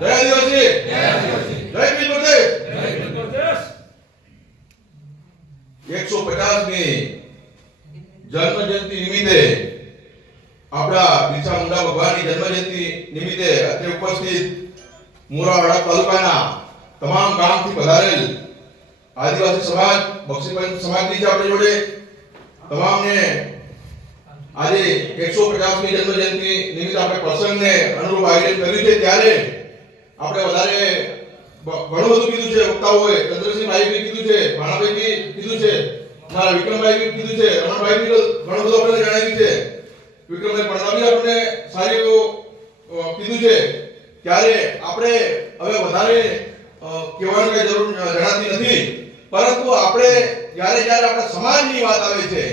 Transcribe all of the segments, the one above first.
જય આદિવાસી જય ભીલ પ્રદેશ 150મી જન્મ જયંતિ નિમિત્તે આપણા બિરસા મુંડા ભગવાનની જન્મ જયંતિ નિમિત્તે અત્રે ઉપસ્થિત મોરાવાડા તાલુકાના તમામ ગામથી પધારેલ આદિવાસી સમાજ બક્ષીપંચ સમાજની છે આપણી જોડે તમામને આજે 150મી જન્મ જયંતિ નિમિત્તે આપણે પ્રસંગને અનુરૂપ આયોજન કર્યું છે ત્યારે આપણે વધારે ઘણું બધું કીધું છે વક્તાઓએ ચંદ્રસિંહભાઈ બી કીધું છે ભાણાભાઈ બી કીધું છે મારા વિક્રમભાઈ બી કીધું છે રમણભાઈ બી ઘણું બધું આપણે જણાવ્યું છે વિક્રમભાઈ પરણાવી આપણે સારી એવું કીધું છે ત્યારે આપણે હવે વધારે કહેવાની કઈ જરૂર જણાતી નથી પરંતુ આપણે જ્યારે આપણા સમાજની વાત આવે છે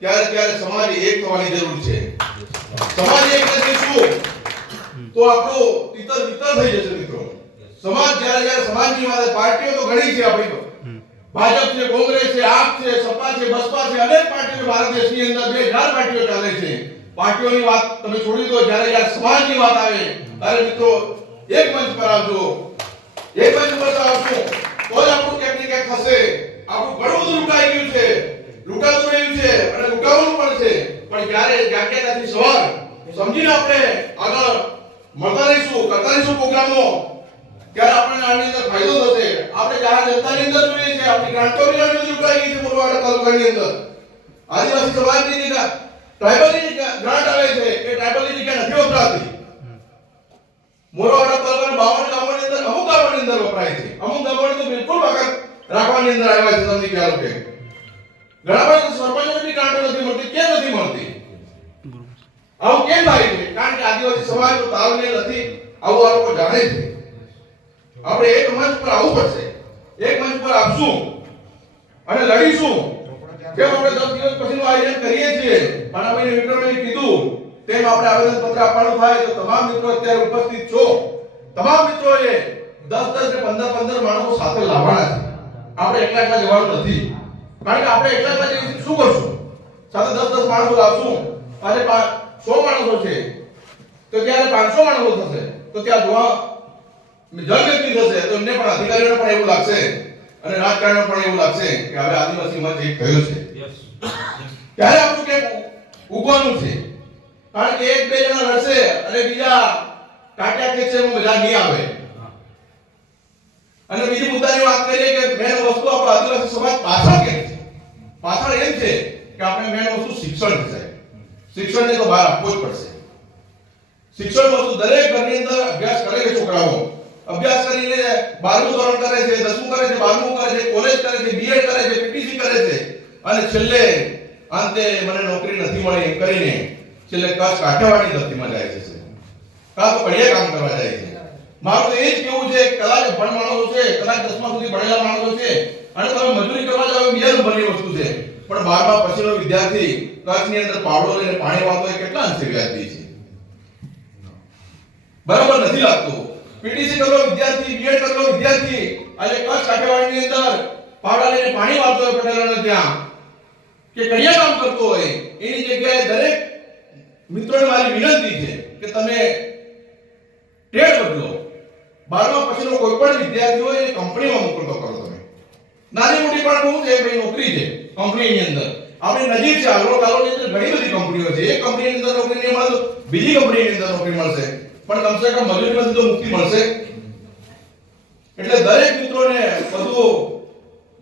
ત્યારે સમાજ એક થવાની જરૂર છે સમાજ એક થઈશું તો આપણું તિતર વિતર થઈ જશે મિત્રો સમાજ જ્યારે સમાજની વાત પાર્ટીઓ તો ઘણી છે આપણી તો ભાજપ છે કોંગ્રેસ છે આપ છે સપા છે બસપા છે અનેક પાર્ટીઓ ભારત દેશની અંદર 2000 પાર્ટીઓ ચાલે છે પાર્ટીઓની વાત તમે છોડી દો જ્યારે સમાજની વાત આવે ત્યારે મિત્રો એક મંચ પર આવજો એક મંચ પર આવજો તો જ આપણું ક્યાંક ને ક્યાંક થશે આપણું ઘણું બધું લૂંટાઈ ગયું છે લૂંટાતું રહ્યું છે અને લૂંટાવાનું પણ છે પણ જ્યારે જાગ્યાતાથી સવાર સમજીને આપણે આગળ મળતા રહીશું કરતા રહીશું પ્રોગ્રામો ત્યારે આપણને આની અંદર ફાયદો થશે આપણે જાહેર જનતાની અંદર જોઈએ છે આપણી ગ્રાન્ટોની અંદર લૂંટાઈ ગઈ છે મોરવાડા તાલુકાની અંદર આદિવાસી સમાજની જગ્યા ટ્રાઇબલની ગ્રાન્ટ આવે છે એ ટ્રાઇબલની જગ્યા નથી વપરાતી મોરવાડા તાલુકાના 52 ગામોની અંદર અમુક ગામોની અંદર વપરાય છે અમુક ગામોની તો બિલકુલ બાકાત રાખવાની અંદર આવ્યા છે તમને ખ્યાલ છે ઘણા બધા સરપંચોની ગ્રાન્ટો નથી મળતી કેમ નથી મળતી આવું કેમ થાય છે કારણ કે આદિવાસી સમાજ તાલમેલ નથી આવું આ લોકો જાણે છે આપણે એક મંચ પર આવવું પડશે એક મંચ પર આવશું અને લડીશું જેમ આપણે 10 દિવસ પછીનું આયોજન કરીએ છીએ ભાણાભાઈને વિક્રમભાઈએ કીધું તેમ આપણે આવેદન પત્ર આપવાનું થાય તો તમામ મિત્રો અત્યારે ઉપસ્થિત છો તમામ મિત્રોએ 10 ને 15 માણસો સાથે લાવવાના છે આપણે એકલા જવાનું નથી કારણ કે આપણે એકલા જઈને શું કરશું સાથે 10 માણસો લાવશું આજે 100 માણસો છે તો ત્યારે 500 માણસો થશે તો ત્યાં જોવા જનગતિ થશે તો એમને પણ અધિકારીઓને પણ એવું લાગશે અને રાજકારણીઓને પણ એવું લાગશે કે હવે આદિવાસી મંચ એક થયો છે ત્યારે આપણું કે ઉગવાનું છે કારણ કે એક બે જણા લડશે અને બીજા કાટ્યા ખેંચે મજા નહીં આવે અને બીજી મુદ્દાની વાત કરીએ કે મેન વસ્તુ આપણો આદિવાસી સમાજ પાછળ કેમ છે પાછળ એમ છે કે આપણે મેન વસ્તુ શિક્ષણ છે શિક્ષણને તો બહાર આપવું જ પડશે શિક્ષણ વસ્તુ દરેક ઘરની અંદર અભ્યાસ કરે છે છોકરાઓ અભ્યાસ કરીને 12મું ધોરણ કરે છે 10મું કરે છે 12મું કરે છે કોલેજ કરે છે બીએડ કરે છે પીટીસી કરે છે અને છેલ્લે અંતે મને નોકરી નથી મળી એમ કરીને છેલ્લે કચ્છ કાઠિયાવાડની ધરતીમાં જાય છે કાં તો કડિયા કામ કરવા જાય છે મારું તો એ જ કેવું છે કદાચ ભણ માણસો છે કદાચ 10મા સુધી ભણેલા માણસો છે અને તમે મજૂરી કરવા જાવ બીજા નંબરની વસ્તુ છે પણ 12મા પછીનો વિદ્યાર્થી કચ્છની અંદર પાવડો લઈને પાણી વાળતો એ કેટલા અંશે વ્યાજબી છે બરાબર નથી લાગતું પીટીસી કરેલો વિદ્યાર્થી બીએડ કરેલો વિદ્યાર્થી આજે કચ્છ કાઠિયાવાડની અંદર પાવડા લઈને પાણી વાળતો હોય પટેલોને ત્યાં કે કડિયા કામ કરતો હોય એની જગ્યાએ દરેક મિત્રોને મારી વિનંતી છે કે તમે ટ્રેડ બદલો 12મા પછીનો કોઈ પણ વિદ્યાર્થી હોય એ કંપનીમાં મોકલતો કરો તમે નાની મોટી પણ બહુ છે ભાઈ નોકરી છે કંપનીની અંદર આપણી નજીક છે આગળ કાલોની અંદર ઘણી બધી કંપનીઓ છે એક કંપનીની અંદર નોકરી નહીં મળે તો બીજી કંપનીની અંદર નોકરી મળશે પણ કમસે કમ મજૂરીમાંથી તો મુક્તિ મળશે એટલે દરેક મિત્રોને બધું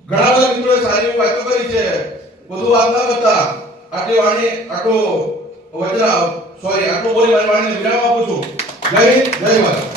ઘણા બધા મિત્રોએ સારી એવી વાતો કરી છે બધું વાત ન કરતા આટલી વાણી આટલું બોલી મારી વાણીને વિરામ આપું છું જય હિન્દ જય ભારત